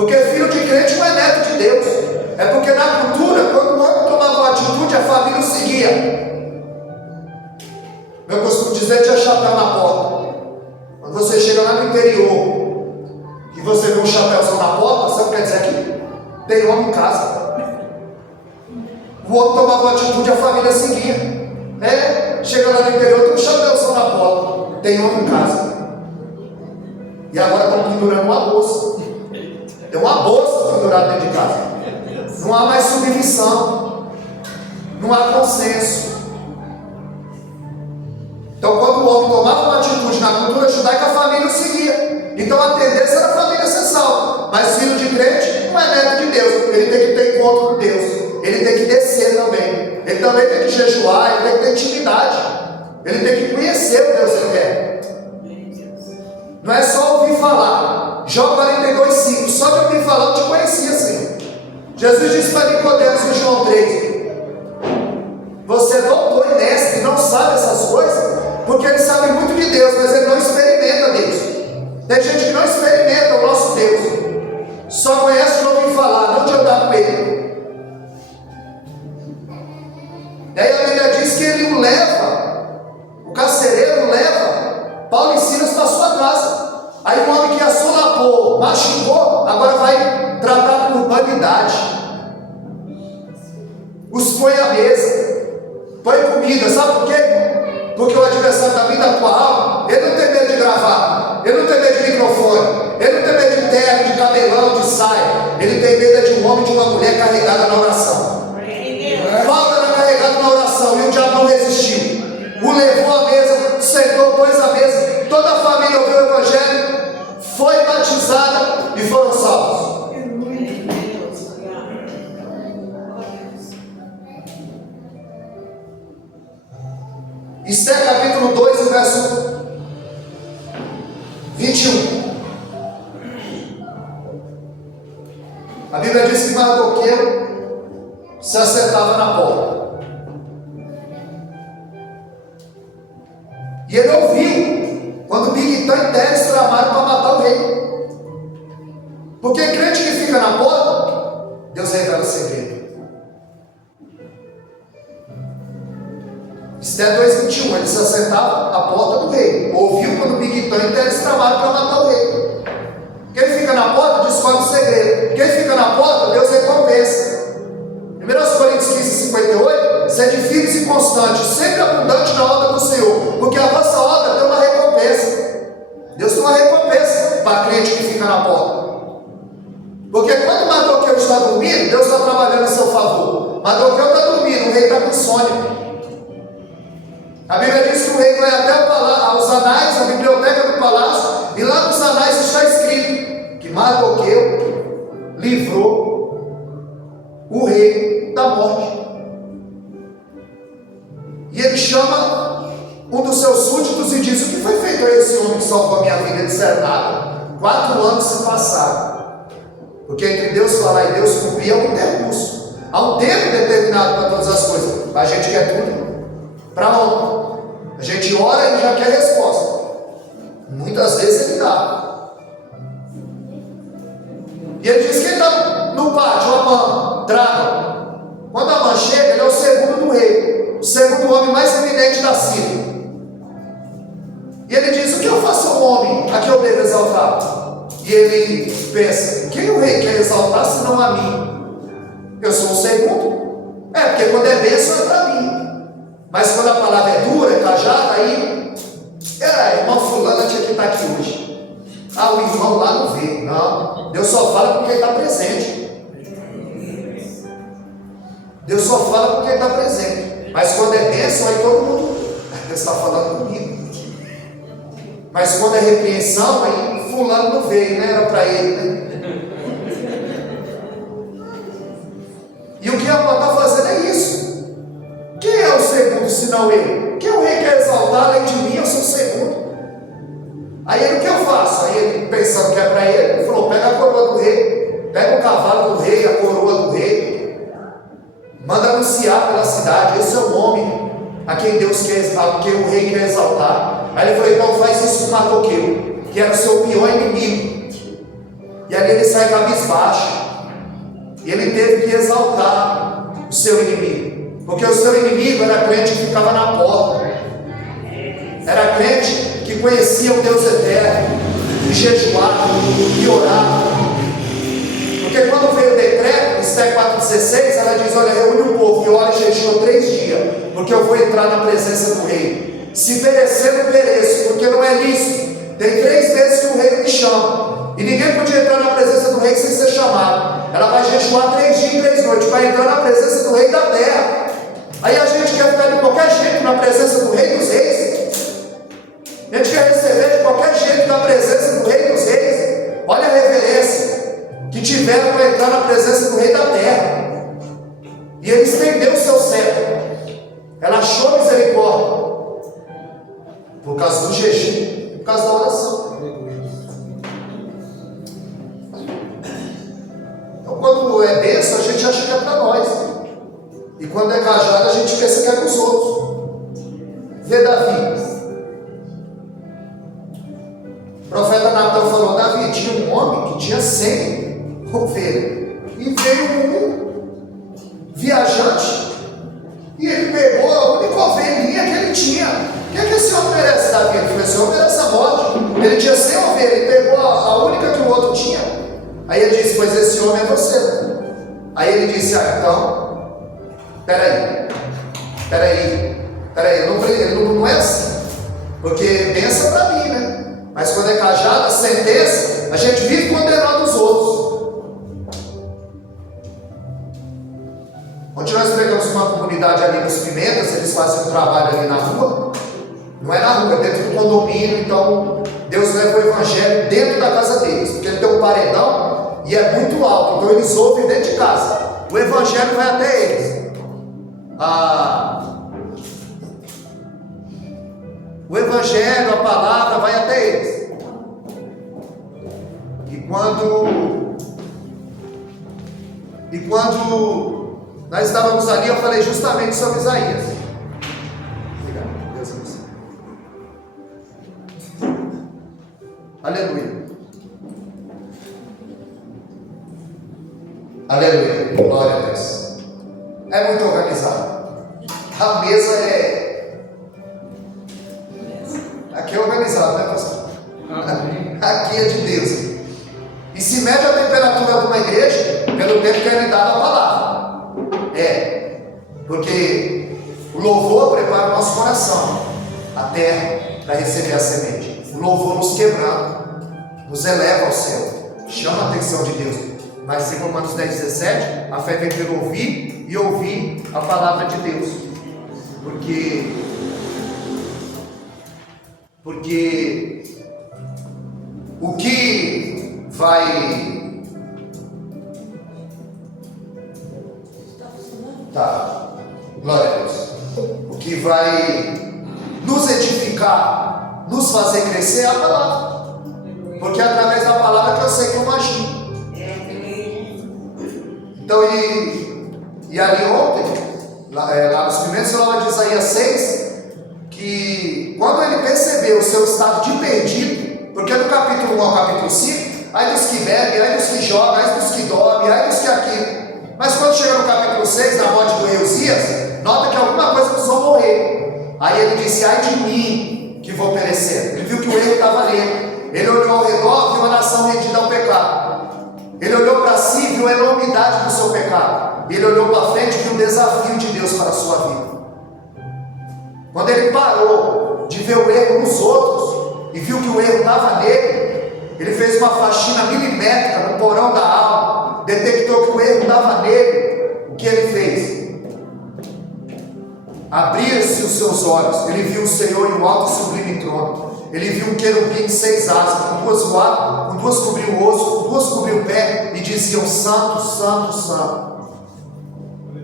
Porque filho de crente não é neto de Deus. É porque na cultura, quando o homem tomava uma atitude, a família o seguia. Eu costumo dizer, tinha chapéu na porta. Quando você chega lá no interior e você vê um chapéuzão na porta, sabe o que quer dizer que tem homem em casa. O homem tomava uma atitude, a família seguia. Chega lá no interior, tem um chapéuzão na porta, tem homem em casa. E agora estão pendurando uma bolsa. Tem uma bolsa pendurada dentro de casa. Não há mais submissão. Não há consenso. Então, quando o homem tomava uma atitude na cultura judaica, a família o seguia. Então, a tendência era a família ser salva. Mas filho de crente não é neto de Deus. Ele tem que ter encontro com Deus. Ele tem que descer também. Ele também tem que jejuar. Ele tem que ter intimidade. Ele tem que conhecer o Deus eterno. Não é só ouvir falar. Jó 42:5. Só de ouvir falar eu te conhecia, Senhor. Jesus disse para Nicodemos em João 3: você é doutor e mestre, não sabe essas coisas, porque ele sabe muito de Deus, mas ele não experimenta Deus. Tem gente que não experimenta o nosso Deus, só conhece de ouvir falar, não de andar com ele. E aí a Bíblia diz que ele o leva, o carcereiro leva Paulo e Silas para sua casa. Aí o homem que assolapou, machucou, agora vai tratar com urbanidade. Os põe à mesa, põe comida, sabe por quê? Porque o adversário da vida com a alma, ele não tem medo de gravar, ele não tem medo de microfone, ele não tem medo de terno, de cabelão, de saia. Ele tem medo de um homem e de uma mulher carregada na oração. Paulo era carregado na oração e o diabo não resistiu. O levou à mesa, sentou, pôs à mesa, toda a família ouviu o evangelho, foi batizada e foram salvos. Esther capítulo 2, verso 21. A Bíblia diz que Mardoqueu se assentava na porta. E ele ouviu quando Bigtã e Teres tramaram para matar o rei. Porque crente que fica na porta, Deus revela o segredo. Esther 2:21, ele se assentava à porta do rei. Ouviu quando Bigtã e Teres tramaram para matar o rei. Quem fica na porta descobre o segredo. Quem fica na porta, Deus recompensa. 1 Coríntios 15:58, sede firmes e constantes, sempre abundante na obra do Senhor, porque a vossa obra tem uma recompensa. Deus tem uma recompensa para crente que fica na porta. Porque quando Mardoqueu está dormindo, Deus está trabalhando a seu favor. Mardoqueu está dormindo, o rei está com insônia. A Bíblia diz que o rei vai até o palácio, aos anais, a biblioteca do palácio, e lá nos anais está escrito que Mardoqueu livrou o rei da morte. E ele chama um dos seus súditos e diz: o que foi feito a esse homem que salvou a minha vida? Ele disse: nada. 4 anos se passaram. Porque entre Deus falar e Deus cumprir há um intercurso. Há um tempo determinado para todas as coisas. A gente quer tudo para ontem. A gente ora e já quer resposta. Muitas vezes ele dá. E ele diz que ele está no pátio, a mãe, traga. Quando a mãe chega, ele é o segundo do rei, o segundo homem mais eminente da Síria. E ele diz: o que eu faço ao homem a que eu devo exaltar? E ele pensa: quem o rei quer exaltar senão a mim? Eu sou o segundo. Porque quando é bênção é para mim. Mas quando a palavra é dura, é cajada, aí a irmã fulana tinha que estar aqui hoje. O irmão lá não vê. Não, Deus só fala porque ele está presente. Deus só fala porque ele está presente. Mas quando é bênção, aí todo mundo: Deus está falando comigo. Mas quando é repreensão, aí fulano não veio, né? Era para ele, né? E o que a irmã está fazendo é isso. Quem é o segundo, senão ele? Quem o rei quer exaltar, além de mim, eu sou o segundo. Aí ele: o que eu faço? Aí ele, pensando que é para ele falou: pega a coroa do rei, pega o cavalo do rei, a coroa do rei, manda anunciar pela cidade: esse é o homem a quem Deus quer, a quem o rei quer exaltar. Aí ele falou: então faz isso com Mardoqueu, que era o seu pior inimigo. E ali ele sai cabisbaixo. E ele teve que exaltar o seu inimigo. Porque o seu inimigo era crente que ficava na porta. Era crente que conhecia o Deus eterno, que jejuava, que orava. Porque quando veio o decreto, Esther 4,16, ela diz: olha, reúne o povo, e ora e jejua 3 dias, porque eu vou entrar na presença do rei. Se perecer, eu pereço, porque não é lícito. Tem 3 vezes que o rei me chama, e ninguém podia entrar na presença do rei sem ser chamado. Ela vai jejuar 3 dias e 3 noites, vai entrar na presença do rei da terra. Aí a gente quer ficar de qualquer jeito na presença do rei dos reis. A gente quer receber de qualquer jeito na presença do rei dos reis. Olha a reverência que tiveram para entrar na presença do rei da terra. E ele estendeu o seu cetro. Ela achou misericórdia por causa do jejum, por causa da oração. Então quando é bênção, a gente acha que é para nós, e quando é cajado, a gente pensa que é para os outros. Vê Davi. O profeta Natan falou: Davi, tinha um homem que tinha 100 ovelhas, e veio um viajante, e ele pegou a única ovelhinha que ele tinha. O que é que esse homem merece, Davi? Ele falou: esse homem merece a morte. Ele tinha 100 ovelhas, ele pegou a única que o outro tinha. Aí ele disse: pois esse homem é você. Aí ele disse: ah, então, peraí, ele não é assim, porque pensa para mim, né? Mas quando é cajada, sentença, a gente vive condenando os outros. Onde nós pegamos uma comunidade ali nos Pimentas, eles fazem um trabalho ali na rua. Não é na rua, é dentro do condomínio. Então Deus leva o evangelho dentro da casa deles, porque ele tem um paredão e é muito alto, então eles ouvem dentro de casa. O evangelho vai até eles. O evangelho, a palavra vai até eles. E quando nós estávamos ali, eu falei justamente sobre Isaías. Obrigado, Deus abençoe. Aleluia. Aleluia. Glória a Deus. É muito organizado. A mesa aqui é organizado, né, pastor? Aqui é de Deus. E se mede a temperatura de uma igreja pelo tempo que é lhe dado a palavra. Porque o louvor prepara o nosso coração, a terra, para receber a semente. O louvor nos quebrando, nos eleva ao céu, chama a atenção de Deus. Mas em Romanos 10:17, a fé vem pelo ouvir e ouvir a palavra de Deus. Porque o que vai... Glória a Deus. O que vai nos edificar, nos fazer crescer é a palavra. Porque é através da palavra que eu sei como agir. Então, e ali ontem, lá nos primeiros palavras de Isaías 6, que quando ele percebeu o seu estado de perdido, porque do capítulo 1 ao capítulo 5, ai dos que bebem, ai dos que jogam, ai dos que dormem, ai dos que aquilo. Mas quando chega no capítulo 6, na morte do rei Uzias, nota que alguma coisa precisou morrer. Aí ele disse: ai de mim, que vou perecer. Ele viu que o erro estava nele. Ele olhou ao redor, viu a nação rendida ao pecado. Ele olhou para si, viu a enormidade do seu pecado. Ele olhou para frente, viu o desafio de Deus para a sua vida. Quando ele parou de ver o erro nos outros e viu que o erro estava nele, ele fez uma faxina milimétrica no porão da alma, detectou que o erro estava nele. O que ele fez? Abriram-se os seus olhos, ele viu o Senhor em um alto e sublime trono. Ele viu um querubim de 6 asas, com 2 voavam, com 2 cobriu o osso, com 2 cobriu o pé, e diziam: Santo, Santo, Santo.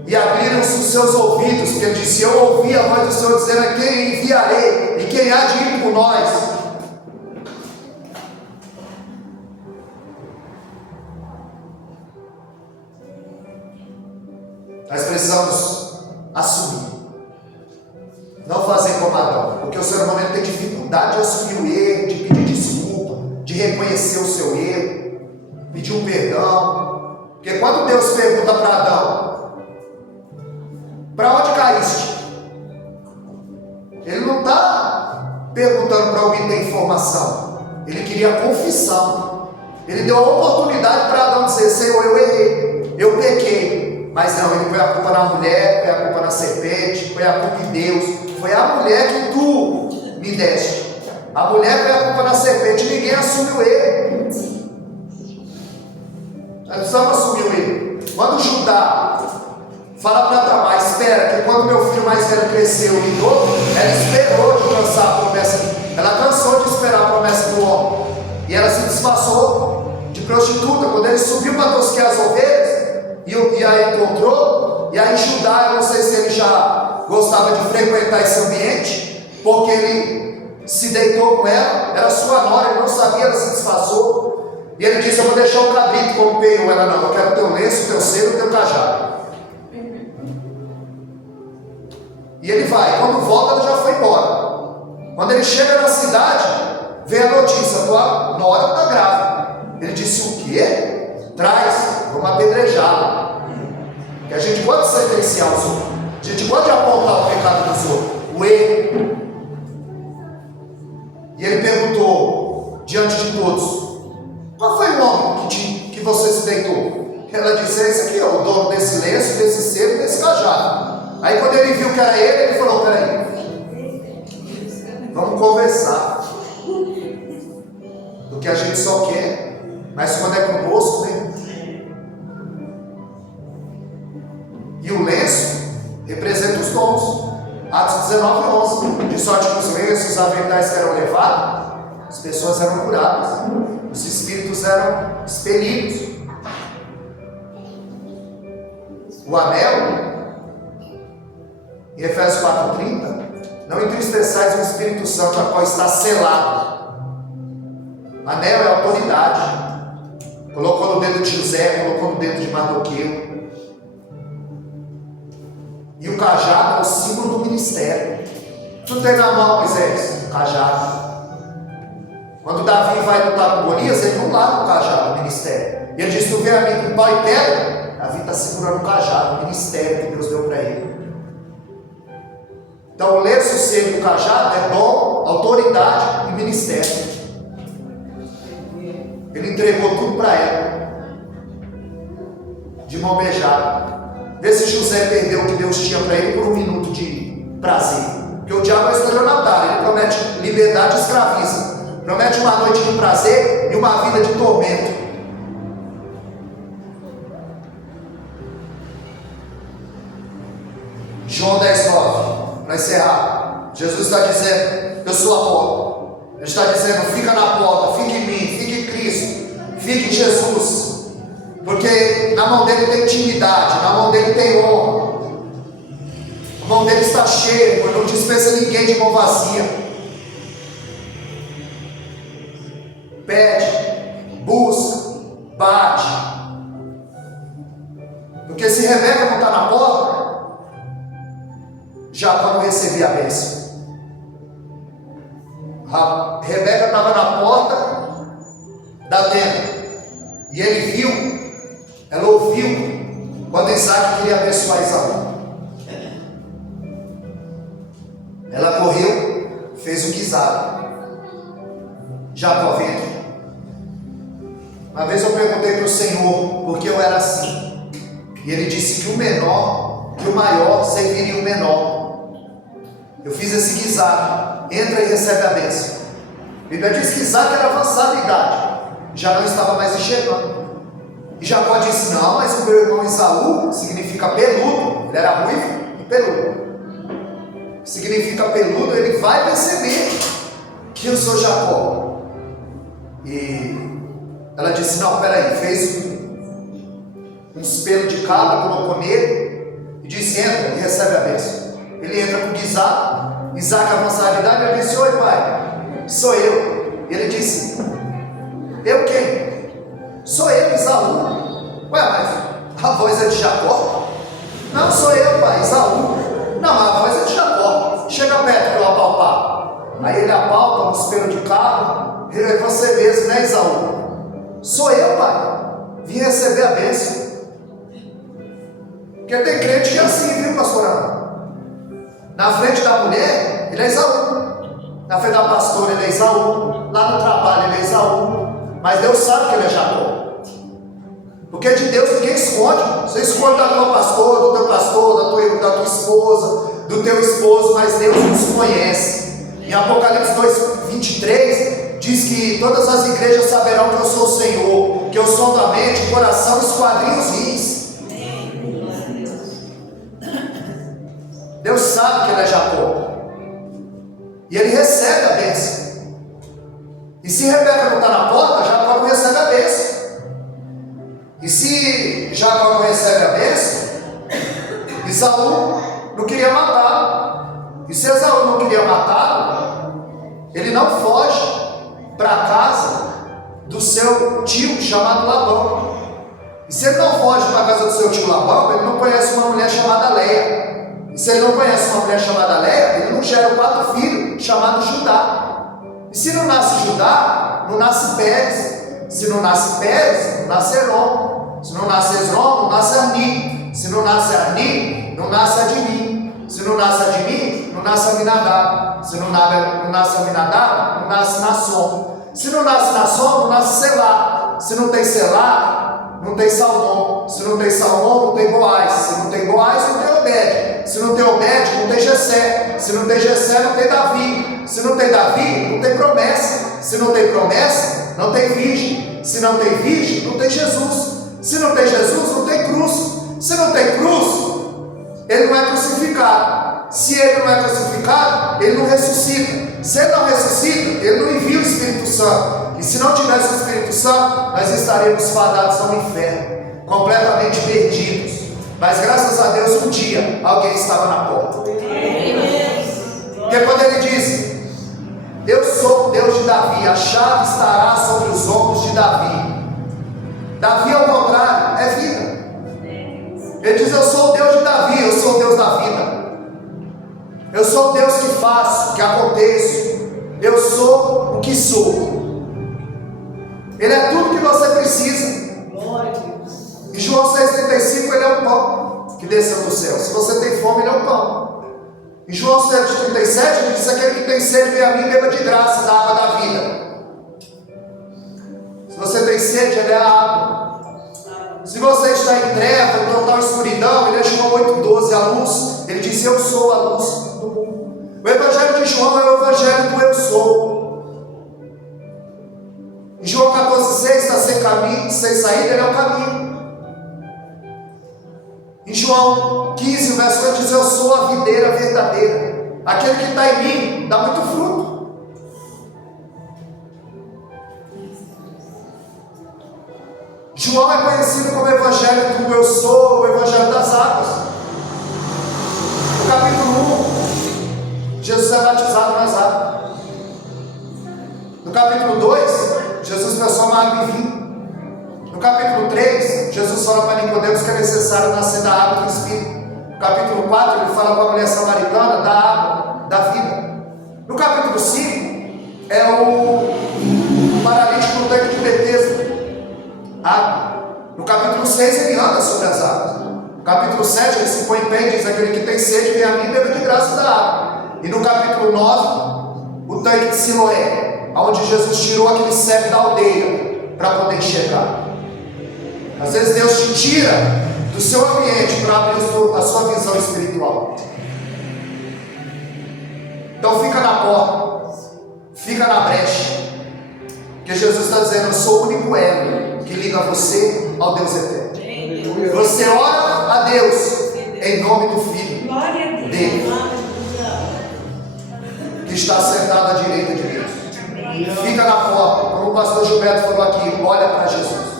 E abriram-se os seus ouvidos, porque ele disse: eu ouvi a voz do Senhor dizendo: a quem enviarei, e quem há de ir por nós? Nós precisamos assumir, não fazer como Adão, porque o ser humano tem dificuldade de assumir o erro, de pedir desculpa, de reconhecer o seu erro, pedir pediu perdão. Porque quando Deus pergunta para Adão: para onde caíste? Ele não está perguntando para obter informação. Ele queria confissão. Ele deu a oportunidade para Adão dizer: Senhor, eu errei, eu pequei. Mas não, ele põe a culpa na mulher, põe a culpa na serpente, põe a culpa em Deus. Foi a mulher que tu me deste. A mulher põe a culpa na serpente, ninguém assume o erro. Nós precisamos assumir o erro. Quando Judá fala para Tamar: espera, que quando meu filho mais velho cresceu e idoso, ela esperou de alcançar a promessa. Ela cansou de esperar a promessa do homem. E ela se disfarçou de prostituta. Quando ele subiu para tosquear as ovelhas, e a encontrou, e aí Judá, eu não sei se ele já gostava de frequentar esse ambiente, porque ele se deitou com ela, era sua nora, ele não sabia, ela se disfarçou, e ele disse: eu vou deixar o cabrito como peão. Ela: não, eu quero teu lenço, teu selo, teu cajado. E ele vai, quando volta ela já foi embora. Quando ele chega na cidade, vem a notícia: tua nora está grávida. Ele disse: o quê? Traz, vamos apedrejá-la. Porque a gente pode sentenciar os outros, a gente pode apontar o pecado dos outros, o erro. E ele perguntou diante de todos: qual foi o homem que você se deitou? Ela disse: esse aqui é o dono desse lenço, desse selo e desse cajado. Aí quando ele viu que era ele falou: peraí, vamos conversar. Do que a gente só quer, mas quando é conosco, né? E o lenço representa os dons. Atos 19:11. De sorte que os lenços, os aventais que eram levados, as pessoas eram curadas, os espíritos eram expelidos. O anel, em Efésios 4:30, não entristeçais o Espírito Santo, a qual está selado. Anel é autoridade. Colocou no dedo de José, colocou no dedo de Mardoqueu. E o cajado é o símbolo do ministério. Tu tem na mão, Moisés, o cajado. Quando Davi vai lutar com Golias, ele não larga o cajado, o ministério. E ele diz: tu vem a mim com pau e pedra. Davi está segurando o cajado, o ministério que Deus deu para ele. Então o lenço, o selo e o cajado é dom, autoridade e ministério. Ele entregou tudo para ela, de mão beijada. Vê se José perdeu o que Deus tinha para ele por um minuto de prazer. Porque o diabo é estelionatário, ele promete liberdade e escraviza. Promete uma noite de prazer e uma vida de tormento. João 10:9, para encerrar. Jesus está dizendo: eu sou a porta. Ele está dizendo: fica na porta, fique em mim, fique em Cristo, fique em Jesus. Porque na mão dele tem intimidade, na mão dele tem honra. A mão dele está cheia, ele não dispensa ninguém de mão vazia. Pede, busca, bate. Porque se Rebeca não está na porta, Jacó não recebia a bênção. Rebeca estava na porta da tenda, e ele viu, ela ouviu, quando Isaac queria abençoar Esaú. Ela correu, fez o que Isaac. Jacó veio. Uma vez eu perguntei para o Senhor por que eu era assim, e ele disse que o menor, que o maior serviria o menor. Eu fiz esse guisado: entra e recebe a bênção. A Bíblia diz que Isaac era avançado em idade, já não estava mais enxergando. E Jacó disse: não, mas o meu irmão Esaú significa peludo. Ele era ruivo e peludo. Significa peludo, ele vai perceber que eu sou Jacó. E ela disse: não, peraí, fez um espelho de cabra, colocou nele e disse: entra e recebe a bênção. Ele entra com Isaac, Isaac avançado de idade. Ele disse: oi pai, sou eu. E ele disse: eu quem? Sou eu, Esaú. Ué, mas a voz é de Jacó? Não, sou eu, pai, Esaú. Não, mas a voz é de Jacó. Chega perto para eu apalpar. Aí ele apalpa no espelho de cabra. É você mesmo, né, Esaú? Sou eu, pai. vir receber a bênção. Porque tem crente que é assim, viu, pastor Ana? Na frente da mulher, ele é Esaú. Na frente da pastora, ele é Esaú. Lá no trabalho, ele é Esaú. Mas Deus sabe que ele é Jacó. Porque de Deus ninguém esconde. Você esconde da tua pastora, do teu pastor, da tua esposa, do teu esposo, mas Deus nos conhece. Em Apocalipse 2:23 diz que todas as igrejas saberão que eu sou o Senhor, que eu sou da mente, coração, esquadrinho, os rins. Deus sabe que ele é Jacó. E ele recebe a bênção. E se Rebeca não está na porta, Jacó não recebe a bênção. E se Jacó não recebe a bênção, Esaú não queria matá-lo. E se Esaú não queria matá-lo, ele não foge para a casa do seu tio chamado Labão. E se ele não foge para a casa do seu tio Labão, ele não conhece uma mulher chamada Leia. E se ele não conhece uma mulher chamada Leia, ele não gera 4 filhos chamados Judá. E se não nasce Judá, não nasce Pérez. Se não nasce Pérez, não nasce Herom. Se não nasce Hezron, não nasce Arni. Se não nasce Arni, não nasce Adimim. Se não nasce Adimim, não nasce Aminadab. Se não nasce Aminadab, não nasce Nasson. Se não nasce Nasson, não nasce Selá. Se não tem Selá, não tem Salmão. Se não tem Salmão, não tem Boaz. Se não tem Boaz, não tem Obed. Se não tem Obed, não tem Jessé. Se não tem Jessé, não tem Davi. Se não tem Davi, não tem promessa. Se não tem promessa, não tem virgem. Se não tem virgem, não tem Jesus. Se não tem Jesus, não tem cruz. Se não tem cruz, ele não é crucificado. Se ele não é crucificado, ele não ressuscita. Se ele não ressuscita, ele não envia o Espírito Santo. E se não tivesse o Espírito Santo, nós estaríamos fadados ao inferno, completamente perdidos. Mas graças a Deus, um dia, alguém estava na porta. Porque quando ele diz: eu sou o Deus de Davi, a chave estará sobre os ombros de Davi. Davi, ao contrário, é vida. Ele diz: eu sou o Deus de Davi, eu sou o Deus da vida. Eu sou o Deus que faço, que aconteço. Eu sou o que sou. Ele é tudo que você precisa. Em João 6,35, ele é o pão que desceu do céu. Se você tem fome, ele é o pão. Em João 7,37, ele diz: aquele que tem sede, vem a mim, beba de graça da água da vida. Se você tem sede, ele é a água. Se você está em treva, em total escuridão, ele é João 8,12, a luz. Ele diz: eu sou a luz do mundo. O evangelho de João é o evangelho do eu sou. Em João 14,6, está sem caminho, sem saída, ele é o caminho. Em João 15, o verso 8 diz: eu sou a videira verdadeira. Aquele que está em mim dá muito fruto. João é conhecido como o evangelho do eu sou, o evangelho das águas. No capítulo 1, Jesus é batizado nas águas. No capítulo 2, Jesus transforma a água em vinho. No capítulo 3, Jesus fala para Nicodemos que é necessário nascer da água do Espírito. No capítulo 4, ele fala para a mulher samaritana da água, da vida. No capítulo 5, é o paralítico no tanque de Betesda. Água. No capítulo 6, ele anda sobre as águas. No capítulo 7, ele se põe em pé e diz: aquele que tem sede, vem a mim e beba de graça da água. E no capítulo 9, o tanque de Siloé, onde Jesus tirou aquele cego da aldeia para poder enxergar. Às vezes Deus te tira do seu ambiente para abrir a sua visão espiritual. Então fica na porta, fica na brecha, porque Jesus está dizendo: eu sou o único elo que liga você ao Deus eterno. Você ora a Deus em nome do Filho dele, que está sentado à direita de Deus. Fica na porta, como o pastor Gilberto falou aqui, olha para Jesus.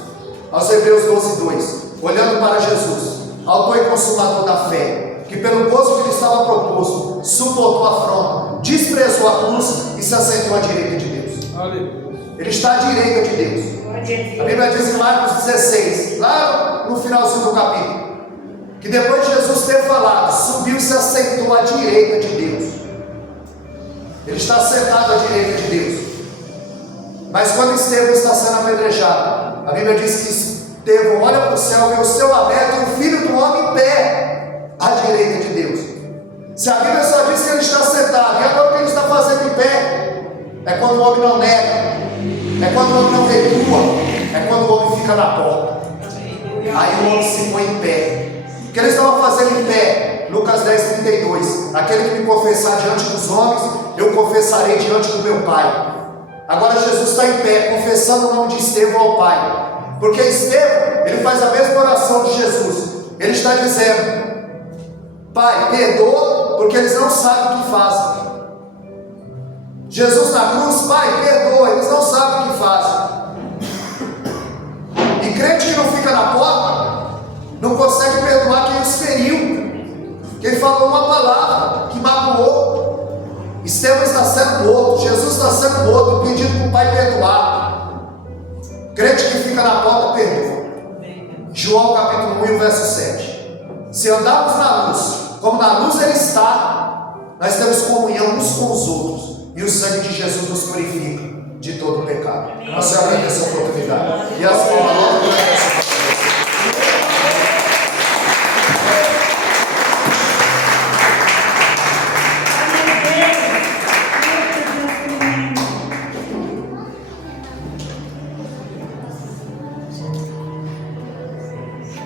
Aos Hebreus 12:2, olhando para Jesus, autor e consumador da fé, que pelo gozo que lhe estava proposto, suportou a afronta, desprezou a cruz e se assentou à direita de Deus. Ele está à direita de Deus. A Bíblia diz em Marcos 16, lá no finalzinho do capítulo, que depois de Jesus ter falado, subiu e se assentou à direita de Deus. Ele está sentado à direita de Deus. Mas quando Estevão está sendo apedrejado, a Bíblia diz Estevão olha para o céu, vê o céu aberto e o Filho do Homem em pé, à direita de Deus. Se a Bíblia só diz que ele está sentado, e agora o que ele está fazendo em pé? É quando o homem não nega, é quando o homem não recua, é quando o homem fica na porta. Aí o homem se põe em pé. O que ele estava fazendo em pé? Lucas 10:32. Aquele que me confessar diante dos homens, eu confessarei diante do meu Pai. Agora Jesus está em pé, confessando o nome de Estevão ao Pai. Porque Estevão, ele faz a mesma oração de Jesus. Ele está dizendo: Pai, perdoa, porque eles não sabem o que fazem. Jesus na cruz: Pai, perdoa, eles não sabem o que fazem. E crente que não fica na porta, não consegue perdoar quem os feriu, quem falou uma palavra que magoou. Estevão está sendo morto, Jesus está sendo morto, pedindo para o Pai perdoar. Crente que fica na porta, perdoa. João capítulo 1, verso 7. Se andarmos na luz, como na luz ele está, nós temos comunhão uns com os outros, e o sangue de Jesus nos purifica de todo o pecado. Nós agradeçamos essa oportunidade. E as palavras